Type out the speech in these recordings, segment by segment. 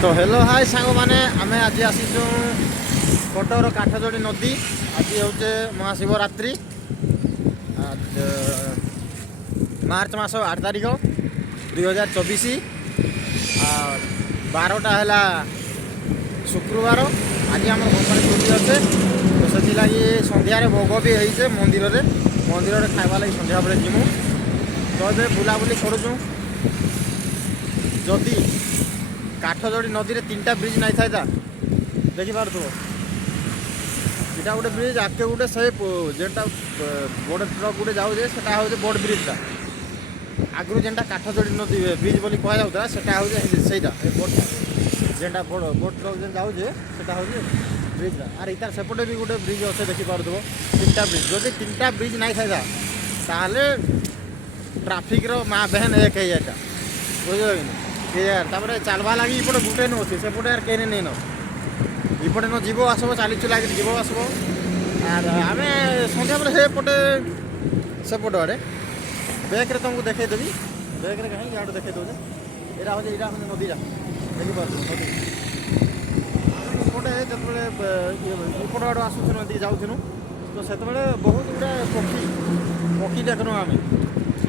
तो hello hi सांग मैंने आम आज आसीचु कटर काठजोड़ी नदी। आज हूँ महाशिवरात्रि आज मार्च मास 8 तारिख 2024 बारटा है शुक्रवार। आज आम घर छुट्टी अच्छे तो से लगी सन्धार भोग भी होइछे मंदिर में खावा लगी सन्ध्या बेले जीमु। तो ये बुलाबुली करूँ जदि काठजोड़ी नदी में 3टा ब्रिज नहीं था देखिपार इटा गोटे ब्रिज आगे गोटे से जेनटा बड़ ट्रक गोटे जाऊे से बड़ ब्रिजटा आगु जेनटा काठजोड़ी नदी ब्रिज बोली कह जाऊला सेटा हूँ सहीटा बड़ा जेनटा बड़ बड़ ट्रक जेन जाऊे सेटा हूँ ब्रिजटा आर इतार सेपटे भी गोटे ब्रिज अच्छे देखिपार 3टा ब्रिज जदि 3टा ब्रिज नहीं था ताहले ट्राफिक माँ बहन एक है यहाँ बुझे कि यार चलवा लगी इपटे गुटे न अच्छे सेपटे यार कहीं नहीं न इपटे न जीव आसब चली चुला जीव आसब आर आम सन्ध्या बेले सेपटे सेपट आड़े बैक तुमको देखदेवी बैक कहीं यहाँ देखे दूचे यहाँ हूँ यहाँ हूँ नदी देखिपार नदी इपटे जो इपट आड़ आसुन नदी जाऊँ तो से बहुत गुड़ा पक्षी पक्षी देखनु आम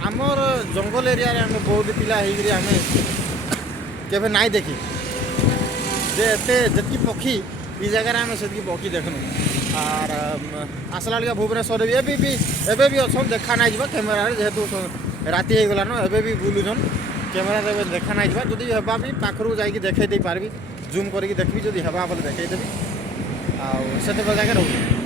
आमर जंगल एरिया आम बहुत पिला आम केवे नाई देखी जे जी पक्षी ये जगह आम से पक्षी देखनु आर आसला बेला भुवनेश्वर एबे भी अच्छा देखा नहीं जा कैमेरा जेहेतु राति हो गलान एबे भी बुलुन कैमेरा देखा नहीं जा जदि हेबा भी पाखरु जाइए देखई दे पारबी जूम करके देखबी जदि हेबा बोले देखई देबी आ सेते जगह रहू।